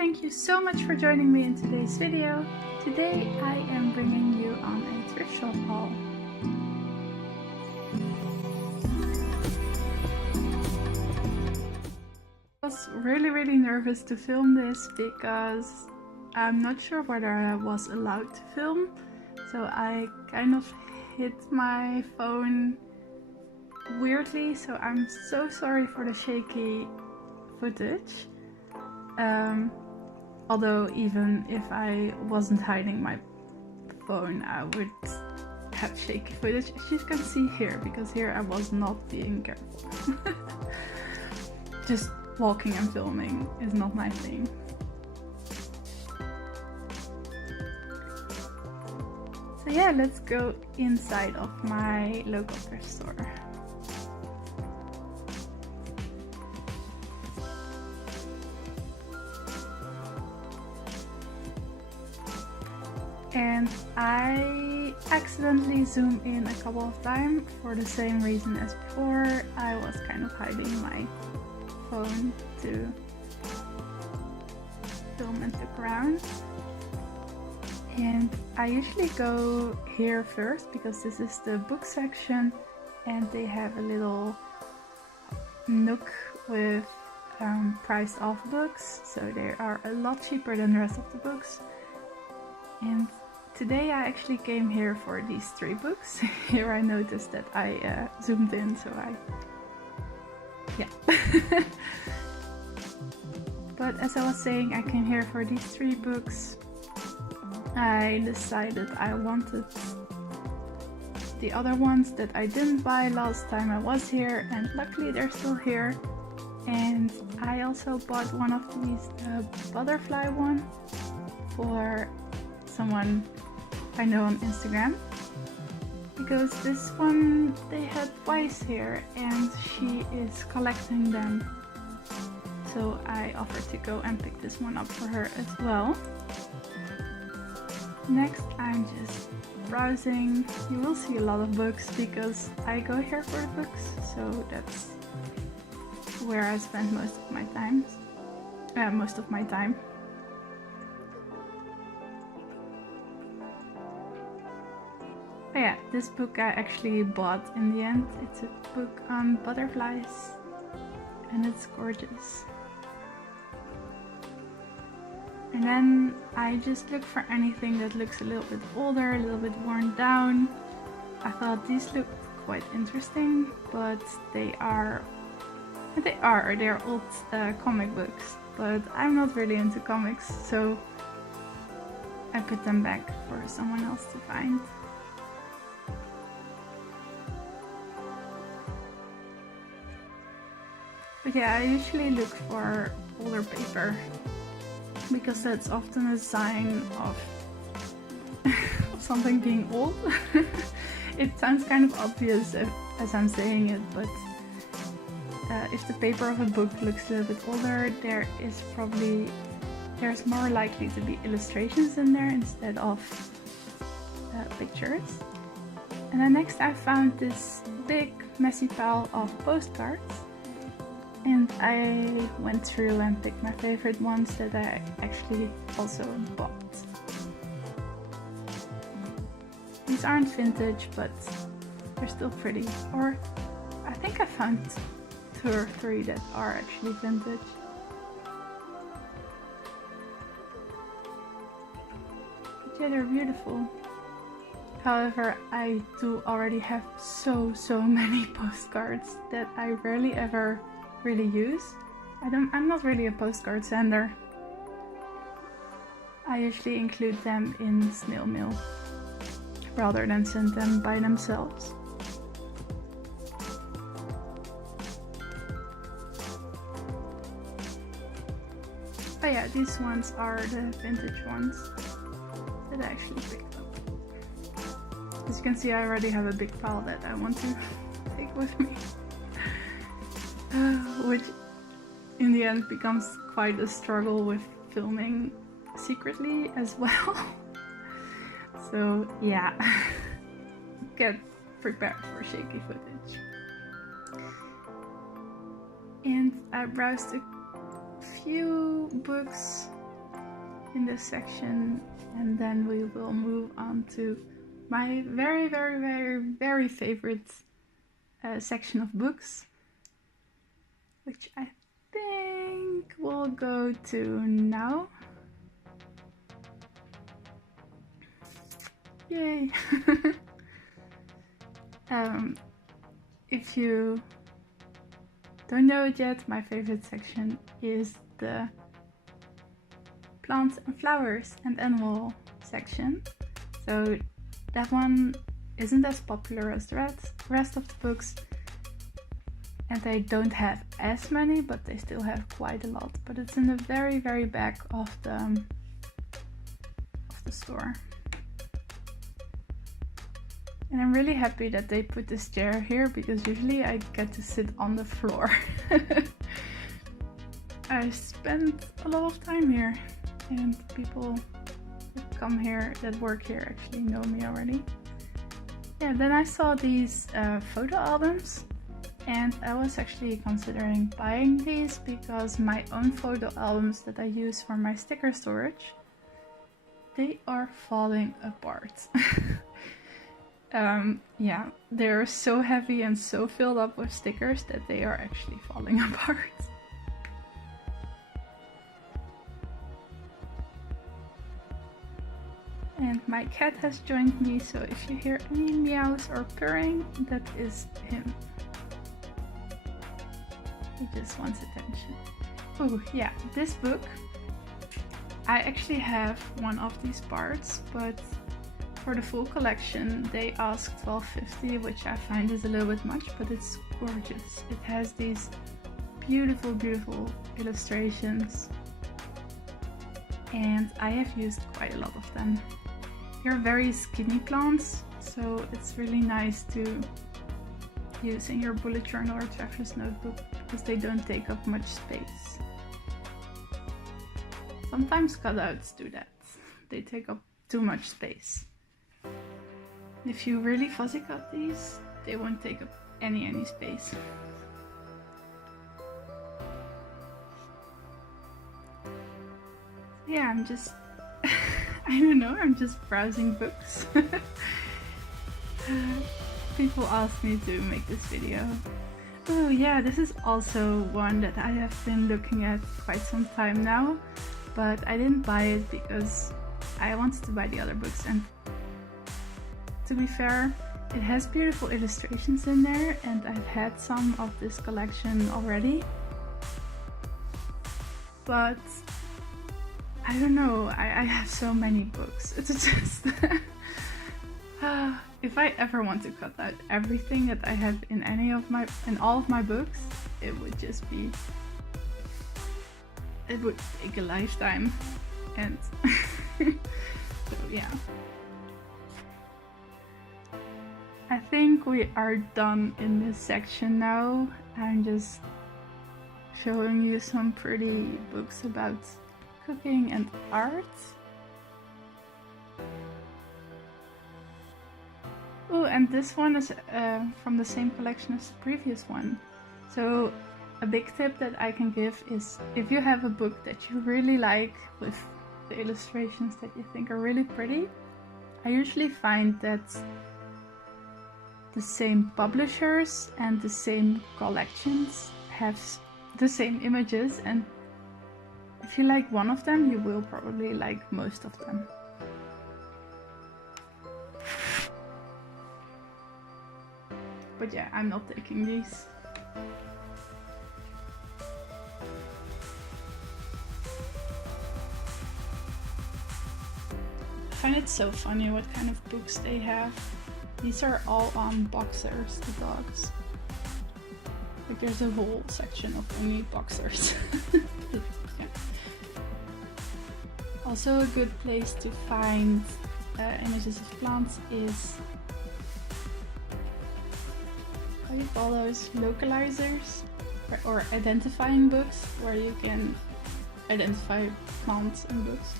thank you so much for joining me in today's video. Today I am bringing you on a thrift shop haul. I was really nervous to film this because I'm not sure whether I was allowed to film, so I kind of hit my phone weirdly, so I'm so sorry for the shaky footage. Although even if I wasn't hiding my phone, I would have shaky footage, as you can see here, because here I was not being careful. Just walking and filming is not my thing. So yeah, let's go inside of my local thrift store. And I accidentally zoomed in a couple of times for the same reason as before. I was kind of hiding my phone to film and look around. And I usually go here first because this is the book section and they have a little nook with priced off books, so they are a lot cheaper than the rest of the books. And today I actually came here for these 3 books. Here I noticed that I zoomed in, so yeah. But as I was saying, I came here for these 3 books. I decided I wanted the other ones that I didn't buy last time I was here, and luckily they're still here. And I also bought one of these butterfly one for someone I know on Instagram, because this one they had twice here and she is collecting them, so I offered to go and pick this one up for her as well. Next, I'm just browsing. You will see a lot of books because I go here for the books, so that's where I spend most of my time. But yeah, this book I actually bought in the end. It's a book on butterflies and it's gorgeous. And then I just look for anything that looks a little bit older, a little bit worn down. I thought these looked quite interesting, but they're old comic books, but I'm not really into comics, so I put them back for someone else to find. But yeah, I usually look for older paper because that's often a sign of something being old. It sounds kind of obvious as I'm saying it, but if the paper of a book looks a little bit older, there's more likely to be illustrations in there instead of pictures. And then next I found this big messy pile of postcards. And I went through and picked my favorite ones that I actually also bought. These aren't vintage, but they're still pretty. Or I think I found 2 or 3 that are actually vintage. But yeah, they're beautiful. However, I do already have so many postcards that I rarely ever really use. I'm not really a postcard sender. I usually include them in snail mail rather than send them by themselves. But yeah, these ones are the vintage ones that I actually picked up. As you can see, I already have a big pile that I want to take with me. Which in the end becomes quite a struggle with filming secretly as well. So yeah, get prepared for shaky footage. And I browsed a few books in this section, and then we will move on to my very favorite section of books, which I think we'll go to now. Yay! If you don't know it yet, my favorite section is the plants and flowers and animal section. So that one isn't as popular as the rest of the books, and they don't have as many, but they still have quite a lot. But it's in the very back of the store. And I'm really happy that they put this chair here, because usually I get to sit on the floor. I spent a lot of time here, and people that come here, that work here, actually know me already. Yeah, then I saw these photo albums, and I was actually considering buying these because my own photo albums that I use for my sticker storage, they are falling apart. Yeah, they're so heavy and so filled up with stickers that they are actually falling apart. And my cat has joined me, so if you hear any meows or purring, that is him. He just wants attention. Oh yeah, this book, I actually have one of these parts, but for the full collection they asked $12.50, which I find is a little bit much, but it's gorgeous. It has these beautiful illustrations, and I have used quite a lot of them. They're very skinny plants, so it's really nice to use in your bullet journal or traveler's notebook because they don't take up much space. Sometimes cutouts do that. They take up too much space. If you really fuzzy cut these, they won't take up any space. Yeah, I'm just I don't know, I'm just browsing books. People ask me to make this video. Oh yeah, this is also one that I have been looking at quite some time now, but I didn't buy it because I wanted to buy the other books, and to be fair, it has beautiful illustrations in there, and I've had some of this collection already. But I don't know, I have so many books. It's just if I ever want to cut out everything that I have in all of my books, it would just be, it would take a lifetime. And so yeah, I think we are done in this section now. I'm just showing you some pretty books about cooking and art. Oh, and this one is from the same collection as the previous one. So a big tip that I can give is, if you have a book that you really like with the illustrations that you think are really pretty, I usually find that the same publishers and the same collections have the same images, and if you like one of them, you will probably like most of them. But yeah, I'm not taking these. I find it so funny what kind of books they have. These are all on boxers, the dogs. Like there's a whole section of only boxers. Yeah. Also a good place to find images of plants is, how do you call those, localizers or identifying books, where you can identify plants and books.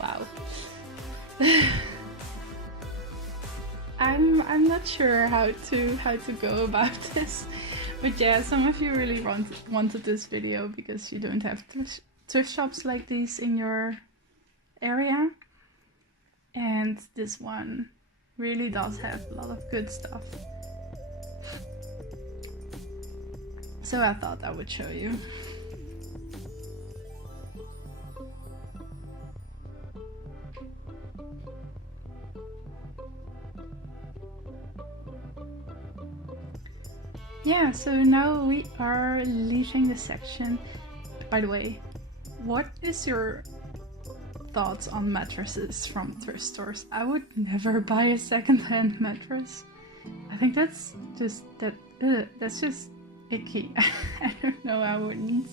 Wow. I'm not sure how to go about this, but yeah, some of you really wanted this video because you don't have thrift shops like these in your area, and this one really does have a lot of good stuff. So I thought I would show you. Yeah, so now we are leaving the section. By the way, what is your thoughts on mattresses from thrift stores? I would never buy a secondhand mattress. I think that's just icky. I don't know, I wouldn't.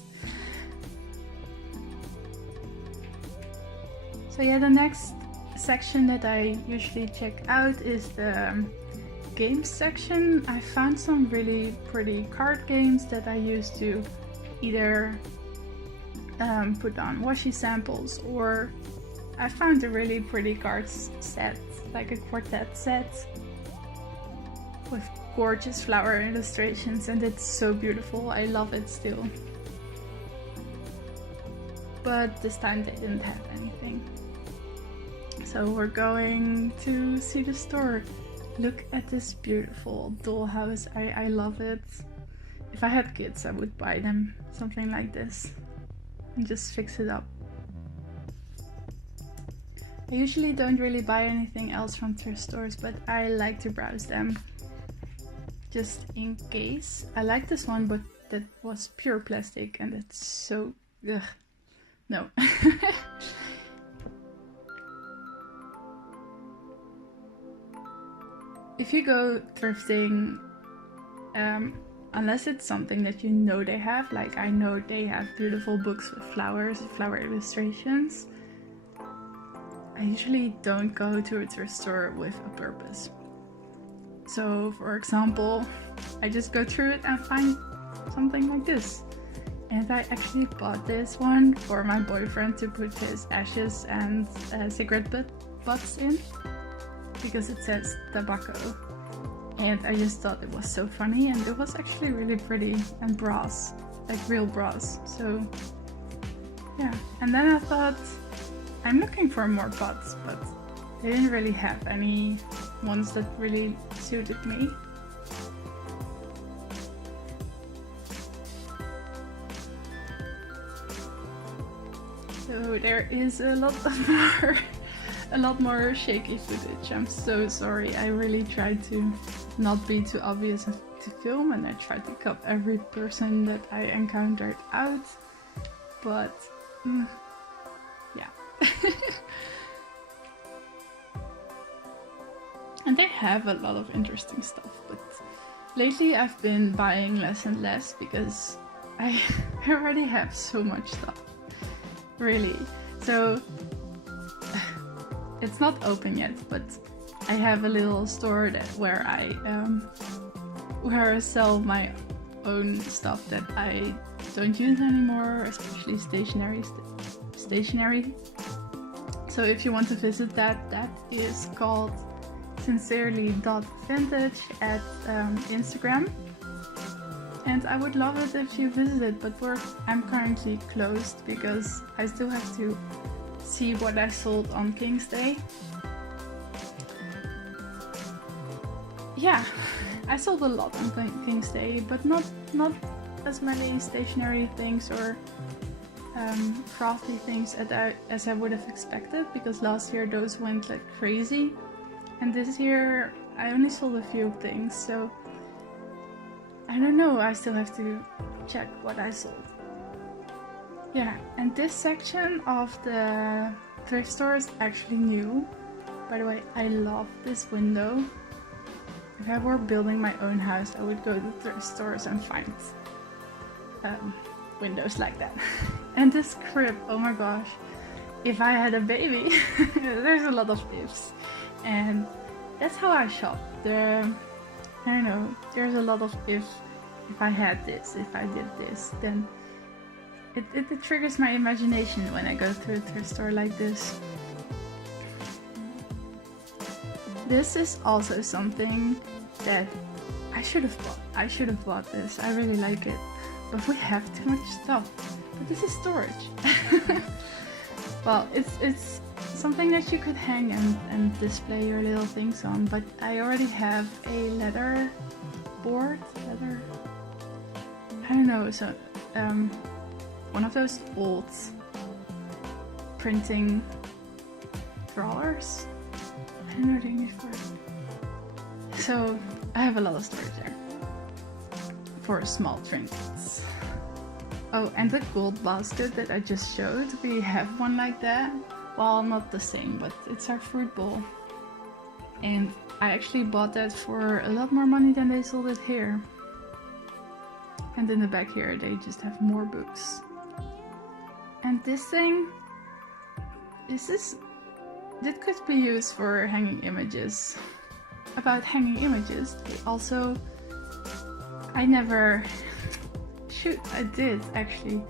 So yeah, the next section that I usually check out is the games section. I found some really pretty card games that I used to either put on washi samples, or I found a really pretty cards set, like a quartet set with gorgeous flower illustrations, and it's so beautiful. I love it still. But this time they didn't have anything. So we're going to see the store. Look at this beautiful dollhouse. I love it. If I had kids, I would buy them something like this and just fix it up. I usually don't really buy anything else from thrift stores, but I like to browse them just in case. I like this one, but that was pure plastic and it's so... ugh. No. If you go thrifting, unless it's something that you know they have, like I know they have beautiful books with flowers, flower illustrations, I usually don't go to a thrift store with a purpose. So for example, I just go through it and find something like this. And I actually bought this one for my boyfriend to put his ashes and cigarette butts in, because it says tobacco, and I just thought it was so funny, and it was actually really pretty and brass, like real brass. So yeah, and then I thought I'm looking for more pots, but they didn't really have any ones that really suited me. So there is a lot more shaky footage. I'm so sorry. I really tried to not be too obvious to film, and I tried to cut every person that I encountered out, but yeah. And they have a lot of interesting stuff, but lately I've been buying less and less because I already have so much stuff, really. So it's not open yet, but I have a little store where I sell my own stuff that I don't use anymore, especially stationery. So if you want to visit that, that is called sincerely.vintage at Instagram. And I would love it if you visited, but I'm currently closed because I still have to see what I sold on King's Day. Yeah, I sold a lot on King's Day, but not as many stationery things or crafty things as I would have expected, because last year those went like crazy, and this year I only sold a few things, so I don't know, I still have to check what I sold. Yeah, and this section of the thrift store is actually new. By the way, I love this window. If I were building my own house, I would go to thrift stores and find windows like that. And this crib, oh my gosh, if I had a baby, there's a lot of ifs. And that's how I shop. I don't know, there's a lot of if I had this, if I did this, then it triggers my imagination when I go to a thrift store like this. This is also something that I should have bought. I should have bought this. I really like it. But we have too much stuff. But this is storage. Well, it's something that you could hang and display your little things on, but I already have a leather board, I don't know, so one of those old printing drawers. I don't know the English word. So I have a lot of storage there for small trinkets. Oh, and the gold basket that I just showed, we have one like that. Well, not the same, but it's our fruit bowl. And I actually bought that for a lot more money than they sold it here. And in the back here, they just have more books. And this thing, this could be used for hanging images. About hanging images, also, I did actually.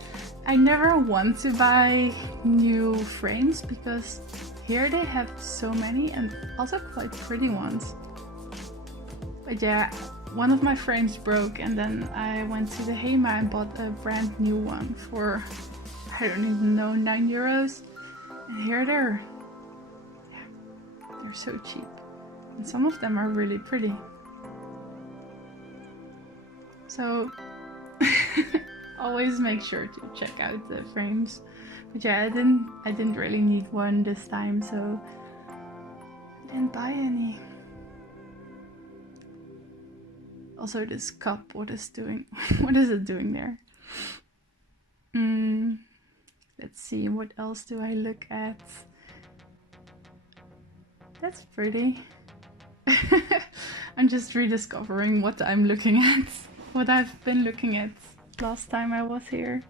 I never want to buy new frames because here they have so many and also quite pretty ones. But yeah, one of my frames broke and then I went to the HEMA and bought a brand new one for, I don't even know, €9. And here they're so cheap. And some of them are really pretty. So always make sure to check out the frames. But yeah, I didn't really need one this time, so I didn't buy any. Also this cup, what is it doing there? Let's see, what else do I look at? That's pretty. I'm just rediscovering what I'm looking at. What I've been looking at last time I was here.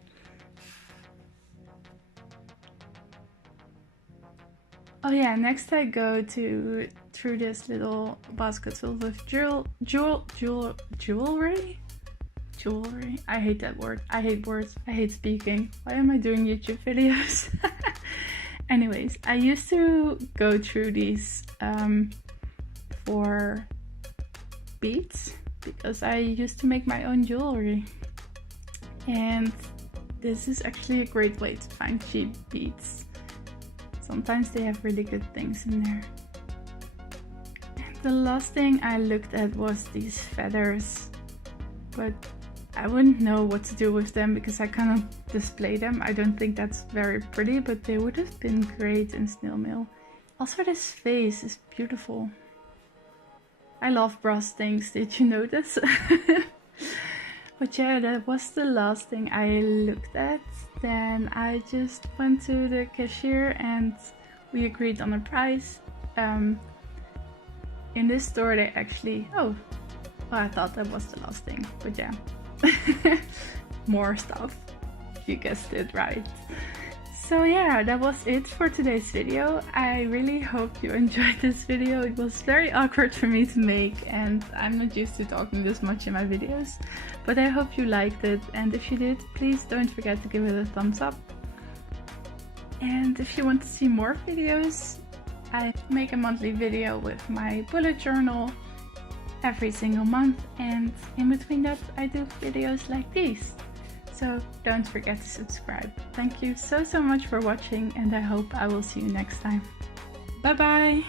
Oh yeah, next I go through this little basket filled with jewelry? Jewelry? I hate that word. I hate words. I hate speaking. Why am I doing YouTube videos? Anyways, I used to go through these for beads because I used to make my own jewelry. And this is actually a great way to find cheap beads. Sometimes they have really good things in there. And the last thing I looked at was these feathers. But I wouldn't know what to do with them because I kind of display them. I don't think that's very pretty, but they would have been great in snail mail. Also, this vase is beautiful. I love brass things, did you notice? But yeah, that was the last thing I looked at. Then I just went to the cashier and we agreed on a price. In this store they actually... Oh, well, I thought that was the last thing, but yeah. More stuff. You guessed it right. So yeah, that was it for today's video. I really hope you enjoyed this video. It was very awkward for me to make and I'm not used to talking this much in my videos. But I hope you liked it, and if you did, please don't forget to give it a thumbs up. And if you want to see more videos, I make a monthly video with my bullet journal every single month, and in between that I do videos like these. So don't forget to subscribe. Thank you so much for watching, and I hope I will see you next time. Bye bye!